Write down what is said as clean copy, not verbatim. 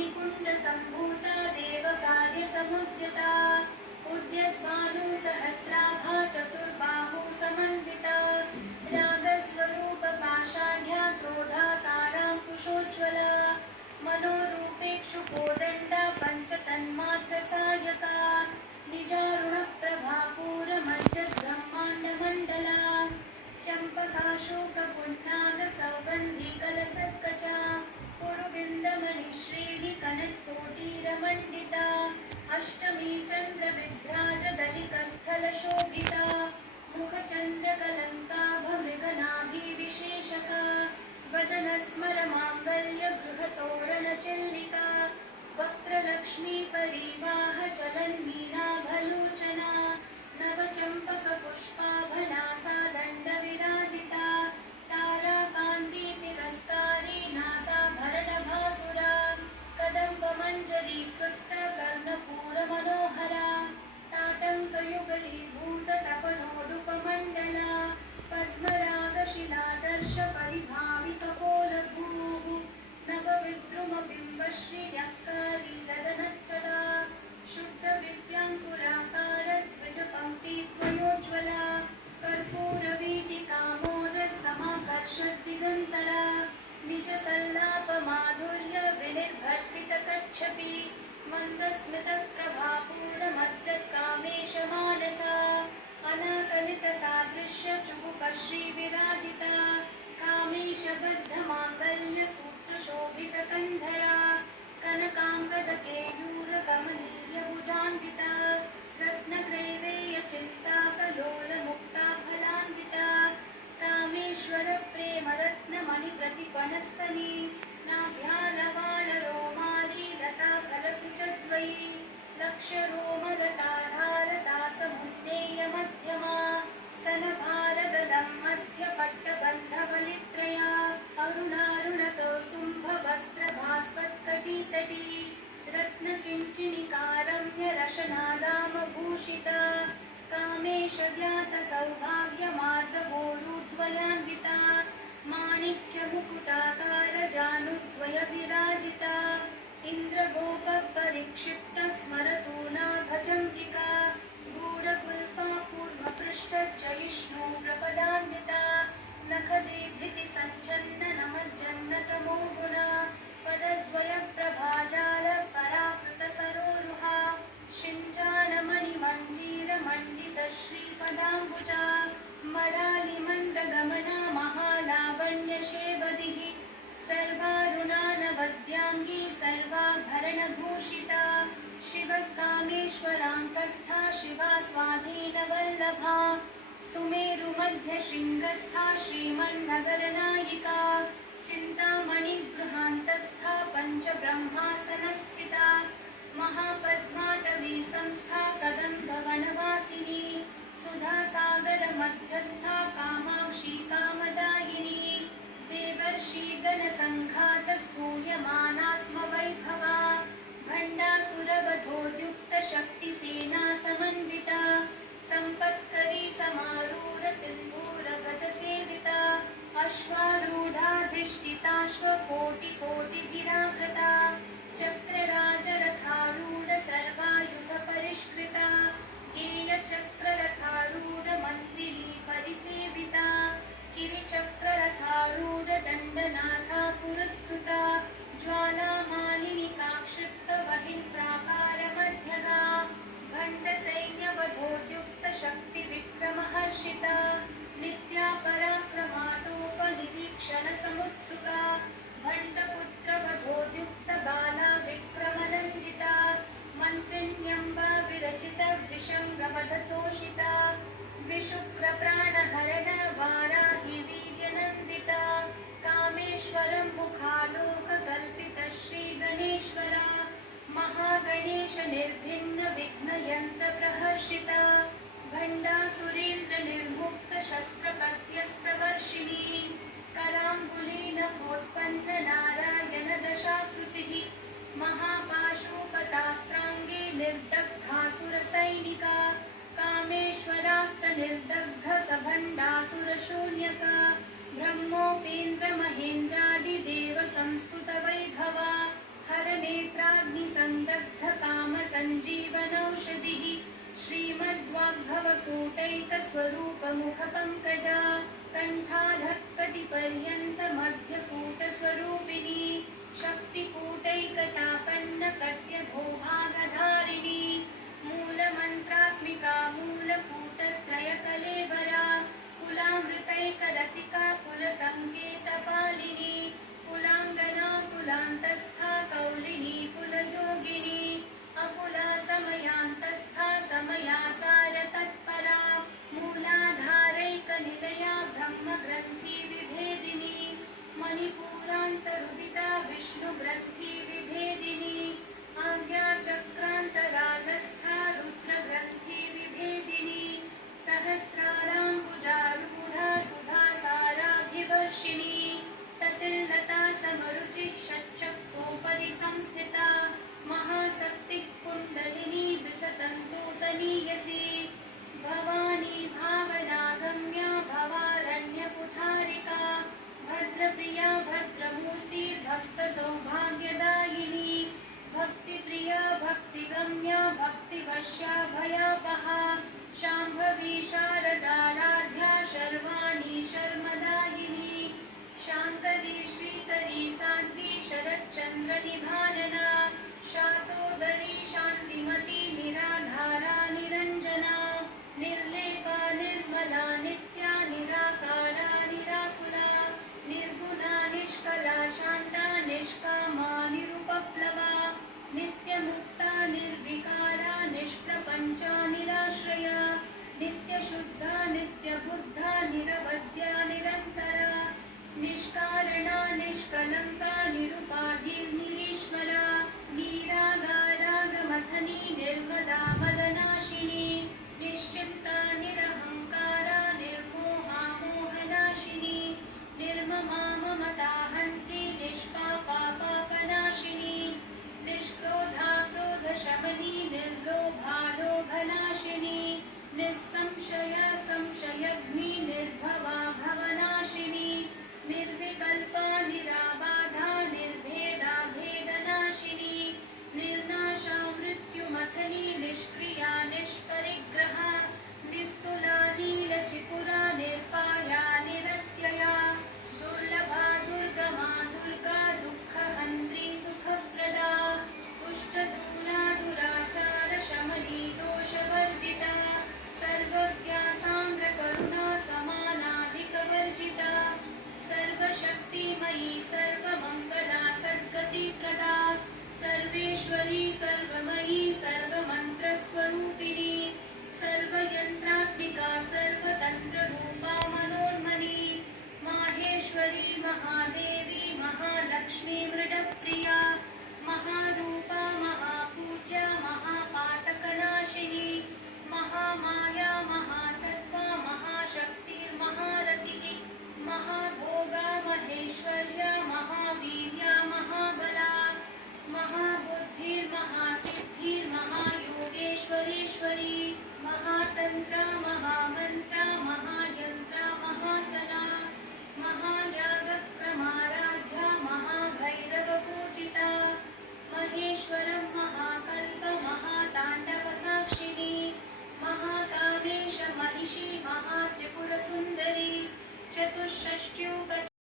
अग्निकुण्डसम्भूता देवकार्यसमुद्यता उद्यद्भानुसहस्राभा चतुर्बाहु समन्विता रागस्वरूपपाषाढ्या क्रोधाकाराङ्कुशोज्ज्वला मनोरूपेक्षुकोदण्डा पञ्चतन्मात्रसायका निजारुणप्रभापूरमज्जद्ब्रह्माण्डमण्डला चम्पकाशोकपुण्णागसौगन्धिकलसत्कचा कुरुबिन्दमणिश्रेणिकनत्कोटीरमण्डिता अष्टमी चन्द्रविभ्राजदलिकस्थलशोभिता मुखचन्द्रकलङ्काभमृगनाभिविशेषका वदनस्मरमाङ्गल्यगृहतोरणचिल्लिका वक्त्रलक्ष्मीपरीवाहचलन्मीनाभलोचना नवचम्पकपुष्पाभनासा दण्डविराजिता ताराकान्तितिरस्कारी नासाभरणभासुरा कदम्बमञ्जरीकृत कर्णपूरमनोहरा ताटङ्कयुगलीभूततपनोडुपमण्डला पद्मरागशिलादर्शपरिभाविकपोलभूः नवविद्रुमबिम्बश्रीन्यक्कारीलदनच्चला शुद्धविद्याङ्कुराकारध्वजपङ्क्तिद्वयोज्ज्वला कर्पूरवीटिकामोदसमाकर्षद्दिगन्तरा निजसल्लापमाधुर्यविनिर्भर्सितकच्छपि मन्दस्मितप्रभापूरमज्जत्कामेशमानसा अनाकलितसादृश्यचुबुकश्रीविराजिता कामेशबद्धमाङ्गल्यसूत्रशोभितकन्धरा कनकाङ्गदकेयूरकमनीयभुजान्विता रत्नग्रैवेयचिन्ताकलोलमुक्ताफलान्विता कामेश्वरप्रेमरत्नमणिप्रतिपणस्तनी नाभ्यालवालरोमाली लताफलकुचद्वयी लक्ष्यरोमलताधारदासमुन्नेयमध्यमा स्तनभारदलं मध्यपट्टबन्धवलित्रया अरुणारुणतो शुम्भवस्त्रभास्वत्कटितटी रत्नकिङ्किणिकारम्यरशनादामभूषिता कामेशव्यातसौभाग्यमार्दवोरुद्वयान्विता माणिक्यमुकुटाकारजानुद्वयविराजिता इन्द्रगोपपरिक्षिप्तस्मरतूनाभचङ्किका गूढकुल्फा कूर्मपृष्ठजयिष्णु प्रपदान्विता नखदीर्घितिसञ्चन्ननमज्जन्नतमो गुणा पदद्वयप्रभाजालपराकृतसरोरुहा शिञ्जानमणिमञ्जीरमण्डितश्रीपदाम्बुजा मरालिमन्दगमना महालावण्यशेवदिः सर्वारुणानवद्याङ्गी सर्वाभरणभूषिता शिवकामेश्वरान्तस्था शिवा स्वाधीनवल्लभा सुमेरुमध्यशृङ्गस्था श्रीमन्नगरनायिका चिन्तामणिगृहान्तस्था पञ्चब्रह्मासनस्थिता महापद्माटवी संस्था कदम्बवनवासिनी सुधासागरमध्यस्था कामाक्षी कामदायिनी देवर्षिगणसङ्घातस्थूयमानात्मवैभवा भण्डासुरवधोद्युक्तशक्तिसेना समन्विता सम्पत्करी समारूढसिन्धूरव्रजसेविता अश्वारूढाधिष्ठिताश्वकोटिकोटिभिरावृता चक्रराजरथारूढसर्वायुधपरिष्कृता गेयचक्ररथारूढमन्त्रिणी परिसेविता गिरिचक्ररथारूढदण्डनाथा पुरस्कृता ज्वालामालिनिकाक्षिप्तवहिन्प्राकारमध्यगा भण्डसैन्यवधोद्युक्तशक्तिविक्रमहर्षिता नित्या पराक्रमाटोपनिरीक्षणसमुत्सुका भण्डपुत्रवधोद्युक्तबाला विक्रमनन्दिता मन्त्रिण्यम्बा विरचितविषङ्गवधतोषिता विशुक्रप्राणहरण वाराहि वीर्यनन्दिता कामेश्वरं मुखालोककल्पितश्रीगणेश्वरा महागणेशनिर्भिन्नविघ्नयन्त्रप्रहर्षिता भण्डासुरेन्द्रनिर्मुक्तशस्त्रपत्यस्त्रवर्षिणी कराम्बुलीनभोत्पन्ननारायणदशाकृतिः महापाशुपतास्त्राङ्गे निर्दग्धासुरसैनिका कामेश्वरास्त्रनिर्दग्धसभण्डासुरशून्यका ब्रह्मोपेन्द्रमहेन्द्रादिदेवसंस्तुतवैभवा हरनेत्राग्निसन्दग्धकामसञ्जीवनौषधिः श्रीमद्वाग्भवकूटैकस्वरूपमुखपङ्कजा कण्ठाधःकटिपर्यन्तमध्यकूटस्वरूपिणी शक्तिकूटैकतापन्नकट्यधोभागधारिणी मूलमन्त्रात्मिका मूलकूटत्रयकलेवरा कुलामृतैकरसिका कुलसङ्केतपालिनी कुलाङ्गना कुलान्तस्था कौलिनी कुलयोगिनी अकुला समयान्तस्था समयाचार तत्परा मूलाधारैकनिलया ब्रह्मग्रन्थि विभेदिनी मणिपूरान्तरुदिता विष्णुग्रन्थि विभेदिनी आज्ञाचक्रान्तरालस्था रुद्रग्रन्थि विभेदिनी सहस्राराम्बुजारूढा सुधासाराभिवर्षिणी तटिल्लता समरुचिः षट्चक्रोपरि संस्थिता महाशक्तिः कुण्डलिनी विसतन्तूतनीयसी भवानी भावनागम्या भवारण्यकुठारिका भद्रप्रिया भद्रमूर्ति भक्तसौभाग्यदायिनी भक्तिप्रिया भक्तिगम्या भक्तिवश्या भयापहा शाम्भवी शारदाराध्या शर्वाणी शर्मदायिनी शाङ्करी श्रीकरी साध्वी शरच्चन्द्रनिभानना शातोदरी शान्तिमती निराधारा निरञ्जना निर्लेपा निर्मला नित्या निराकारा निराकुला निर्गुणा निष्कला शान्ता निष्कामा निरुपप्लवा नित्यमुक्ता निर्विकारा निष्प्रपञ्चा निराश्रया नित्यशुद्धा नित्यबुद्धा निरवद्या निरन्तरा निष्कारणा निष्कलङ्का निरुपाधिर्निरीश्वरा नीरागारागमथनी निर्मला मदनाशिनी निश्चिन्ता निरहङ्कारा निर्मोहा मोहनाशिनी निर्ममा ममताहन्त्री निष्पापा पापनाशिनी निष्क्रोधा क्रोधशमनी निर्लोभा लोभनाशिनी निस्संशया संशयग्नि निर्भवा भवनाशिनी निर्विकल्पा निराबाधा निर्भेदा भेदनाशिनी निर्नाशा मृत्युमथनी निष्क्रिया निष्परिग्रहा निस्तुला नीलचिपुरा निर्पाया निरत्यया दुर्लभा दुर्गमा दुर्गा दुःखहन्त्री सुखप्रदा दुष्टदूरा दुराचार शमनी दोषवर्जिता सर्वज्ञा सान्द्रकरुणा समानाधिकवर्जिता सर्वशक्तिमयी सर्वमङ्गला सद्गतिप्रदा सर्वेश्वरी सर्वमयी सर्वमन्त्रस्वरूपिणी सर्वयन्त्रात्मिका सर्वतन्त्ररूपा मनोन्मनी माहेश्वरी महादेवी महालक्ष्मी मृडप्रिया महारूपा महापूज्या महापातकनाशिनी महामाया महासत्त्वा महाशक्तिर्महारतिः महाभोगा महेश्वर्या महावीर्या महाबला महाबुद्धिर्महासिद्धिर्महायोगेश्वरेश्वरी महातन्त्रा महामन्त्रा महायन्त्रा महासना महायागक्रमाराध्या महाभैरवपूजिता महेश्वरं महाकल्प महाताण्डवसाक्षिणी महाकामेश महिषी महात्रिपुरसुन्दरी चतुष्षष्ट्यूक